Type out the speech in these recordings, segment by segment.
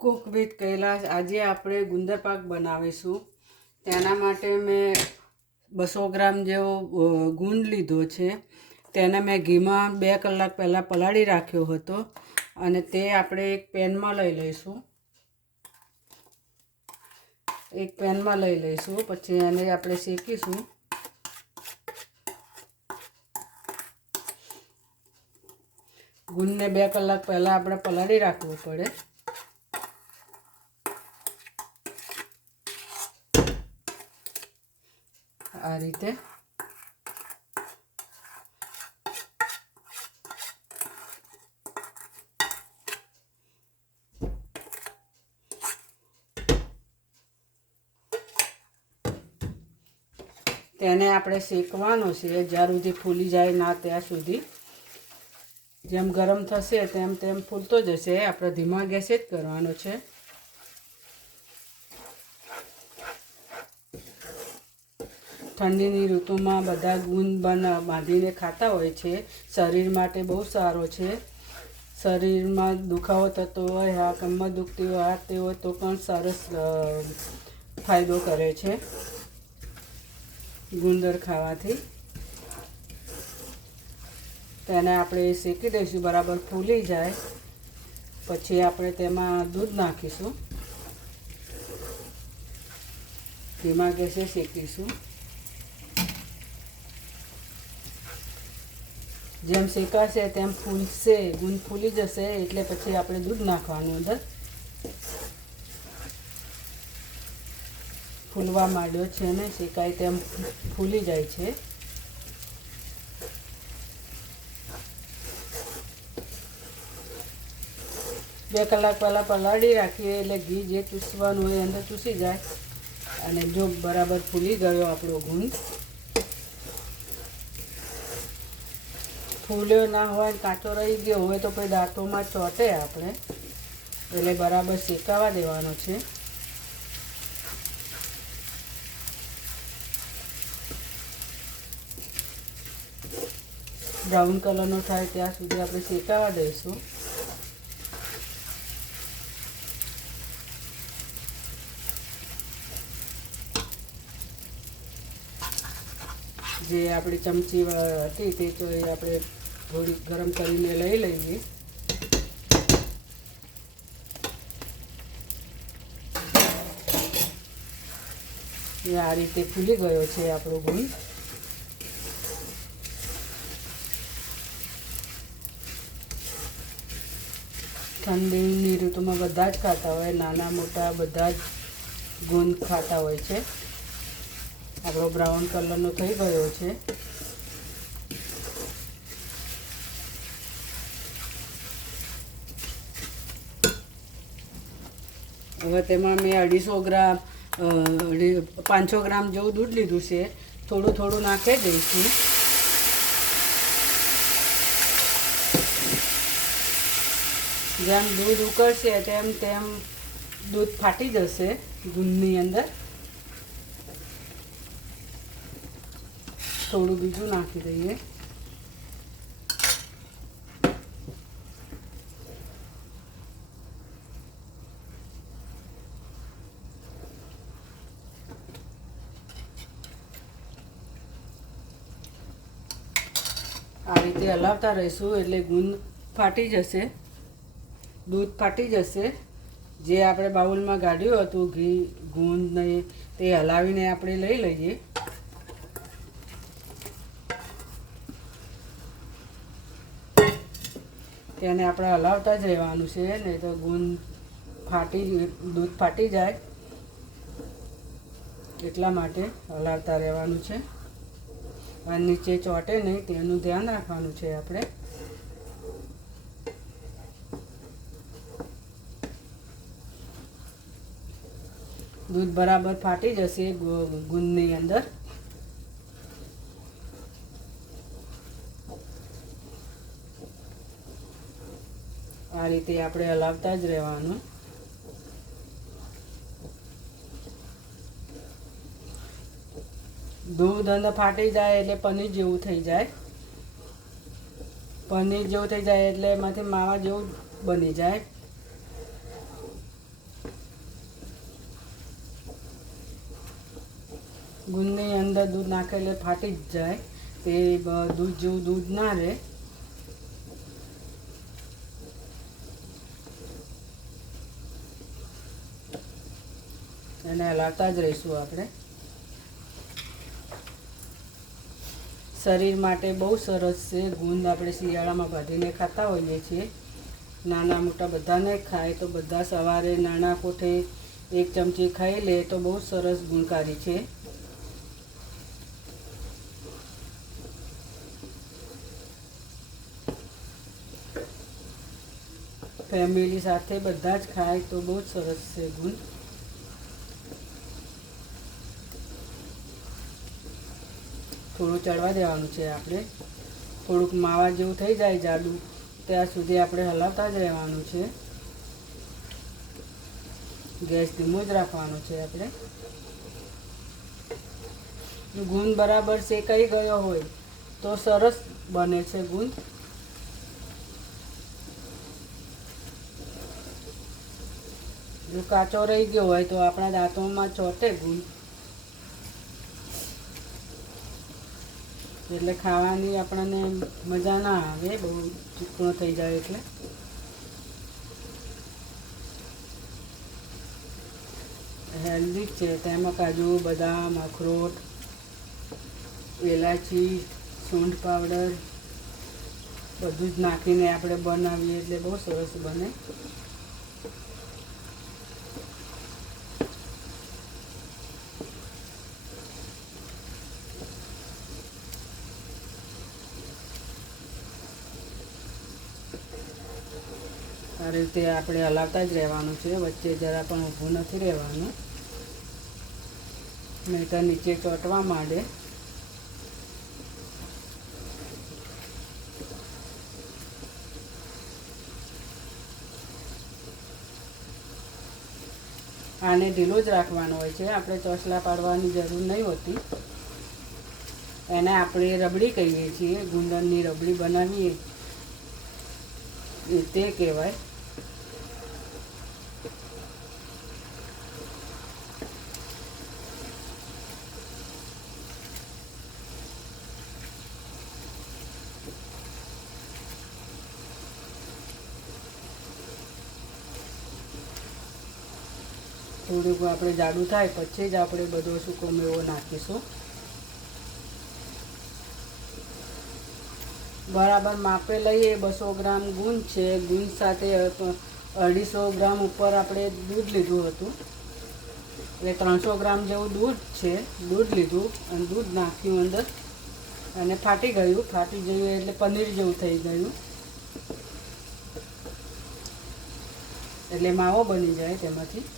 Cook with Kailash. આજે આપણે ગુંદર પાક બનાવીશું। તેના માટે મેં 200 ગ્રામ જેવો ગુંદ લીધો છે। તેને મેં ઘીમાં 2 કલાક પહેલાં પલાળી રાખ્યો હતો અને તે આપણે એક પેનમાં લઈ લઈશું। પછી એને આપણે શેકીશું। ગુંદને 2 કલાક પહેલાં આપણે પલાળી રાખવું પડે। આ રીતે તેને આપણે શેકવાનો છે જ્યાં સુધી ફૂલી જાય ના ત્યાં સુધી। જેમ ગરમ થશે તેમ તેમ ફૂલતો જશે। આપણે ધીમા ગેસે જ કરવાનો છે। ઠંડીની ઋતુમાં બધા ગુંદ બાંધીને ખાતા હોય છે। શરીર માટે બહુ સારો છે। શરીરમાં દુખાવો થતો હોય, હા કમર દુખતી હોય, હાથ તે હોય તો પણ સરસ ફાયદો કરે છે ગુંદર ખાવાથી। તેને આપણે શેકી દઈશું બરાબર ફૂલી જાય પછી આપણે તેમાં દૂધ નાખીશું। ધીમા ગેસે શેકીશું। જેમ શેકાશે તેમ ફૂલશે, ગુંદ ફૂલી જશે એટલે પછી આપણે દૂધ નાખવાનું અંદર। ફૂલવા માંડ્યો છે ને શેકાય તેમ ફૂલી જાય છે। બે કલાક પહેલાં પલાળી રાખીએ એટલે ઘી જે ચૂસવાનું હોય અંદર ચૂસી જાય અને જો બરાબર ફૂલી ગયો આપણો ગુંદ। ફૂલ્યો ના હોય, કાચો રહી ગયો હોય તો પછી દાંતોમાં ચોંટે આપણે, એટલે બરાબર શેકાવા દેવાનો છે। બ્રાઉન કલરનો થાય ત્યાં સુધી આપણે શેકાવા દઈશું। જે આપણી ચમચી હતી તે તો આપણે થોડી ગરમ કરીને લઈ લઈએ। આ રીતે ફૂલી ગયો છે આપણો ગુંદ। ઠંડીની ઋતુમાં બધા જ ખાતા હોય, નાના મોટા બધા જ ગુંદ ખાતા હોય છે। આપણો બ્રાઉન કલરનો થઈ ગયો છે। હવે તેમાં મેં 250 ગ્રામ 500 ગ્રામ જેવું દૂધ લીધું છે। થોડું થોડું નાખી દઈશું। જેમ દૂધ ઉકળશે તેમ તેમ દૂધ ફાટી જશે ગુંદની અંદર। થોડું બીજું નાખી દઈએ। આ રીતે હલાવતા રહીશું એટલે ગુંદ ફાટી જશે, દૂધ ફાટી જશે। જે આપણે બાઉલમાં કાઢ્યું હતું ઘી ગુંદને તે હલાવીને આપણે લઈ લઈએ। તેને આપણે હલાવતા જ રહેવાનું છે, નહીં તો દૂધ ફાટી જાય એટલા માટે હલાવતા રહેવાનું છે। અને નીચે ચોંટે નહીં તેનું ધ્યાન રાખવાનું છે આપણે। દૂધ બરાબર ફાટી જશે ગુંદની અંદર। આ રીતે આપણે હલાવતા જ રહેવાનું। દૂધ અંદર ફાટી જાય એટલે પનીર જેવું થઈ જાય। પનીર જેવું થઈ જાય એટલે એમાંથી માવા જેવું બની જાય। ગુંદની અંદર દૂધ નાખે એટલે ફાટી જ જાય, તે દૂધ જેવું દૂધ ના રહે. એને હલાવતા જ રહીશું આપણે. શરીર માટે બહુ સરસ છે ગુંદ. આપણે શિયાળામાં કાઢીને ખાતા હોઈએ છીએ. નાના મોટા બધાને ખાય તો બધા સવારે નાના કોઠે 1 ચમચી ખાઈ લે તો બહુ સરસ ગુણકારી છે. ફેમિલી સાથે બધા જ ખાય તો બહુ સરસ છે ગુંદ. થોડું ચડવા દેવાનું છે આપણે. થોડુંક માવા જેવું થઈ જાય જાડું ત્યાં સુધી આપણે હલાવતા જ રહેવાનું છે. ગેસ ધીમો જ રાખવાનો છે આપણે. ગુંદ બરાબર શેકાઈ ગયો હોય તો સરસ બને છે ગુંદ. જો કાચો રહી ગયો હોય તો આપણા દાંતોમાં ચોંટે ગુંદ, એટલે ખાવાની આપણને મજા ના આવે, બહુ ચીકણો થઈ જાય એટલે. હેલ્ધી જ છે. તેમાં કાજુ, બદામ, અખરોટ, એલાચી, સૂંઠ પાવડર બધું જ નાખીને આપણે બનાવીએ એટલે બહુ સરસ બને. આ રીતે આપણે હલાવતા જ રહેવાનું છે. વચ્ચે જરા પણ ઊભું નથી રહેવાનું, નહીંતર નીચે ચોંટવા માંડે. આને ઢીલો જ રાખવાનો હોય છે. આપણે ચોસલા પાડવાની જરૂર નહીં હોતી. એને આપણે રબડી કહીએ છીએ. ગુંદરની રબડી બનાવીએ તે કહેવાય. થોડુંક આપણે જાડું થાય પછી જ આપણે બધો સૂકો મેવો નાખીશું. બરાબર માપે લઈએ. 200 ગ્રામ ગુંદ છે. ગુંદ સાથે 250 ગ્રામ ઉપર આપણે દૂધ લીધું હતું, એટલે 300 ગ્રામ જેવું દૂધ છે. દૂધ લીધું અને દૂધ નાખ્યું અંદર અને ફાટી ગયું. ફાટી ગયું એટલે પનીર જેવું થઈ ગયું, એટલે માવો બની જાય તેમાંથી.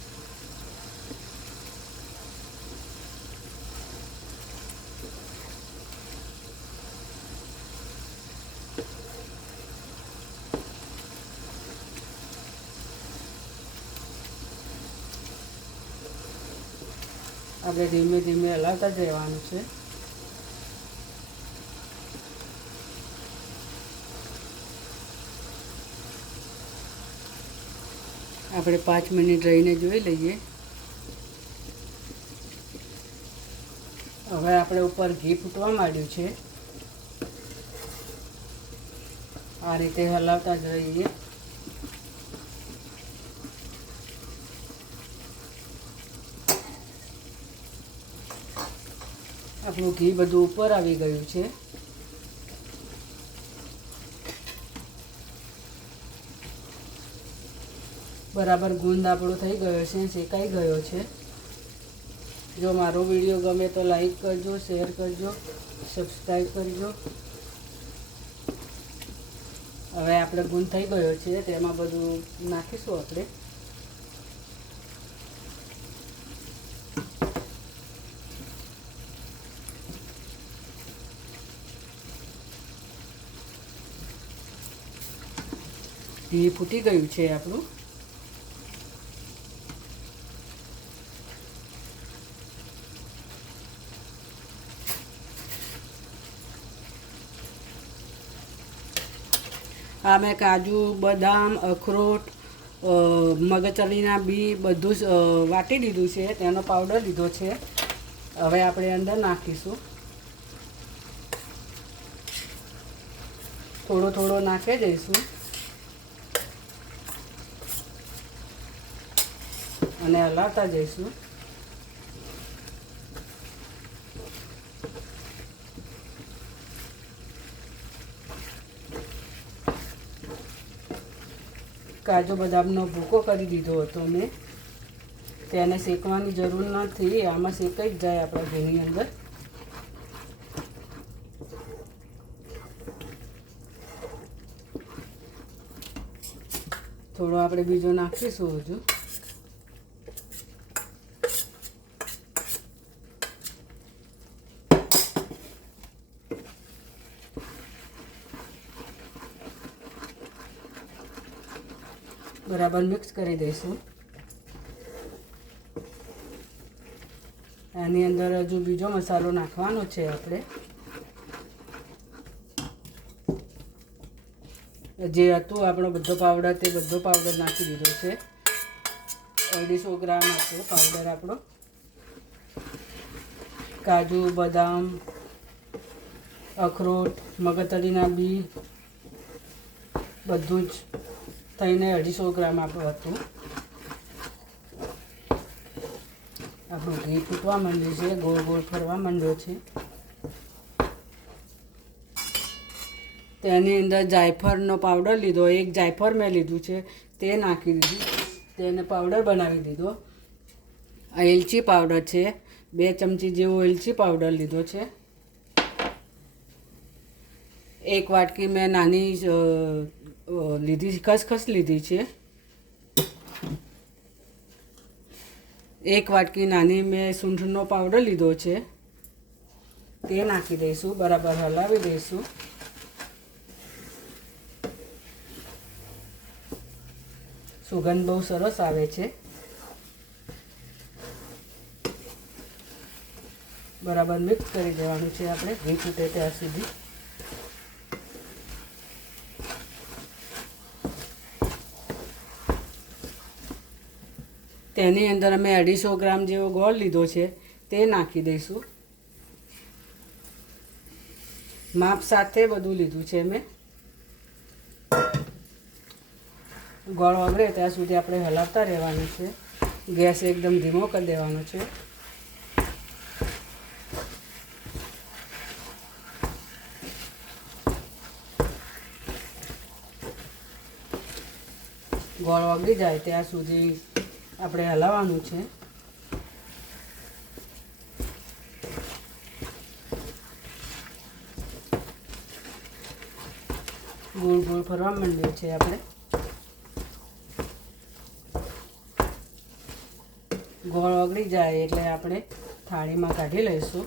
આપણે ધીમે ધીમે હલાવતા જ રહેવાનું છે. આપણે 5 મિનિટ રહીને જોઈ લઈએ. હવે આપણે ઉપર ઘી ફૂટવા માંડ્યું છે. આ રીતે હલાવતા જ રહીએ. આપણું ઘી બધું ઉપર આવી ગયું છે. બરાબર ગુંદ આપણો થઈ ગયો છે, શેકાઈ ગયો છે. જો મારો વિડીયો ગમે તો લાઈક કરજો, શેર કરજો, સબસ્ક્રાઈબ કરજો. હવે આપણે ગુંદ થઈ ગયો છે તેમાં બધું નાખીશું આપણે. ઘી ફૂટી ગયું છે આપણું. આ મેં કાજુ, બદામ, અખરોટ, મગજતરીના બી બધું જ વાટી દીધું છે. તેનો પાવડર લીધો છે. હવે આપણે અંદર નાખીશું. થોડો થોડો નાખી દઈશું અને હલાવતા જઈશું. કાજુ બદામનો ભૂકો કરી દીધો હતો મેં. તેને શેકવાની જરૂર નથી, આમાં શેકાઈ જ જાય આપણા ઘીની અંદર. થોડો આપણે બીજો નાખીશું હજુ. બરાબર મિક્સ કરી દઈશું. આની અંદર હજુ બીજો મસાલો નાખવાનો છે આપણે. જે હતું આપણો બધો પાવડર, તે બધો પાવડર નાખી દીધો છે. 250 ગ્રામ હતો પાવડર આપણો. કાજુ બદામ, અખરોટ, મગજતરીના બી બધું જ થઈને 250 ગ્રામ આપણું હતું. આપણું ઘી ફૂટવા માંડ્યું છે, ગોળ ગોળ ફરવા માંડ્યો છે. તેની અંદર જાયફળનો પાવડર લીધો, એક જાયફળ મેં લીધું છે તે નાખી દીધું, તેને પાવડર બનાવી દીધો. આ એલચી પાવડર છે, 2 ચમચી જેવો એલચી પાવડર લીધો છે. 1 વાટકી મેં નાની લીધી ખસખસ લીધી છે. 1 વાટકી નાની મેં સૂંઠનો પાવડર લીધો છે, તે નાખી દઈશું. બરાબર હલાવી દઈશું. સુગંધ બહુ સરસ આવે છે. બરાબર મિક્સ કરી દેવાનું છે આપણે, ઘી છૂટે ત્યાં સુધી. તેની અંદર અમે 250 ગ્રામ જેવો ગોળ લીધો છે, તે નાખી દઈશું. માપ સાથે બધું લીધું છે મેં. ગોળ ઓગળે ત્યાં સુધી આપણે હલાવતા રહેવાનું છે. ગેસ એકદમ ધીમો કરી દેવાનો છે. ગોળ ઓગળી જાય ત્યાં સુધી આપણે હલાવવાનું છે. ગોળ ગોળ ફરવા માંડ્યું છે આપણે. ગોળ ઓગળી જાય એટલે આપણે થાળીમાં કાઢી લઈશું.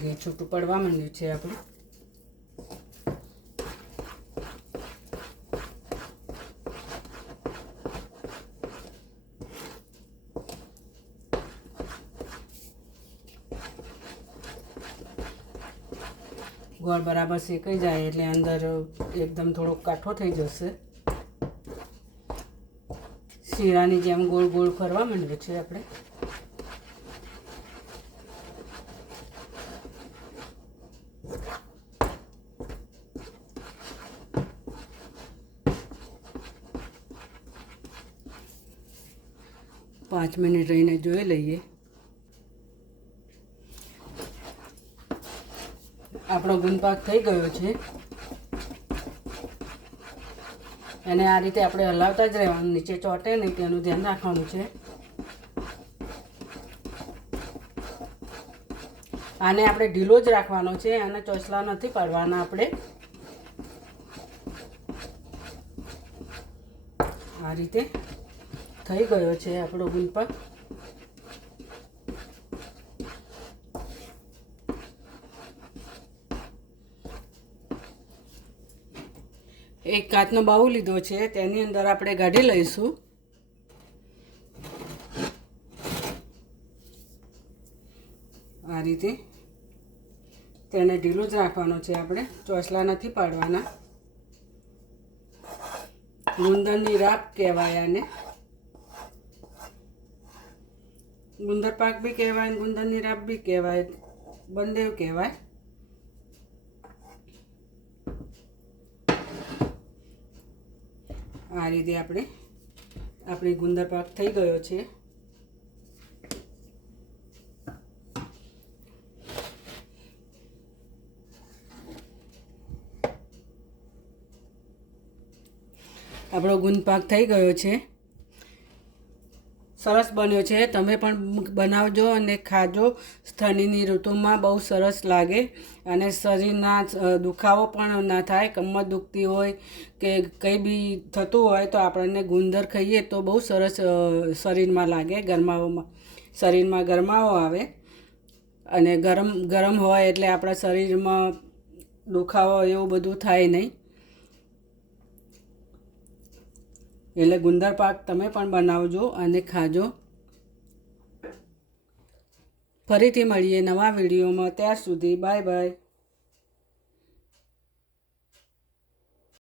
ઘી છૂટું પડવા માંડ્યું છે આપણું. ગોળ બરાબર શેકાઈ જાય એટલે અંદર એકદમ થોડોક કાઠો થઈ જશે. શીરાની જેમ ગોળ ગોળ ફરવા માંડ્યું છે આપણે. પાંચ મિનિટ રહીને જોઈ લઈએ. આપણો ગુંદપાક થઈ ગયો છે. એને આ રીતે આપણે હલાવતા જ રહેવાનું, નીચે ચોંટે નહીં તેનું ધ્યાન રાખવાનું છે. આને આપણે ઢીલો જ રાખવાનો છે, આને ચોસલા નથી પાડવાના આપણે. આ રીતે થઈ ગયો છે આપણો ગુંદપાક. એક કાચનો બાઉલ લીધો છે, તેની અંદર આપણે કાઢી લઈશું. રીતે તેને ઢીલું જ રાખવાનું છે, આપણે ચોસલા નથી પાડવાના. ગુંદરની રાબ કહેવાય આને. ગુંદર પાક બી કહેવાય, ગુંદરની રાબ બી કહેવાય, બંને કહેવાય. આ રીતે આપણી ગુંદર પાક થઈ ગયો છે. આપણો ગુંદ પાક થઈ ગયો છે, સરસ બન્યો છે. તમે પણ બનાવજો અને ખાજો. ઠંડીની ઋતુમાં બહુ સરસ લાગે અને શરીરના દુખાવો પણ ના થાય. કમર દુખતી હોય કે કંઈ બી થતું હોય તો આપણને ગુંદર ખાઈએ તો બહુ સરસ શરીરમાં લાગે. શરીરમાં ગરમાવો આવે અને ગરમ હોય એટલે આપણા શરીરમાં દુખાવો એવું બધું થાય નહીં. એટલે ગુંદર પાક તમે પણ બનાવજો અને ખાજો. ફરીથી મળીએ નવા વિડીયોમાં. ત્યાર સુધી બાય બાય.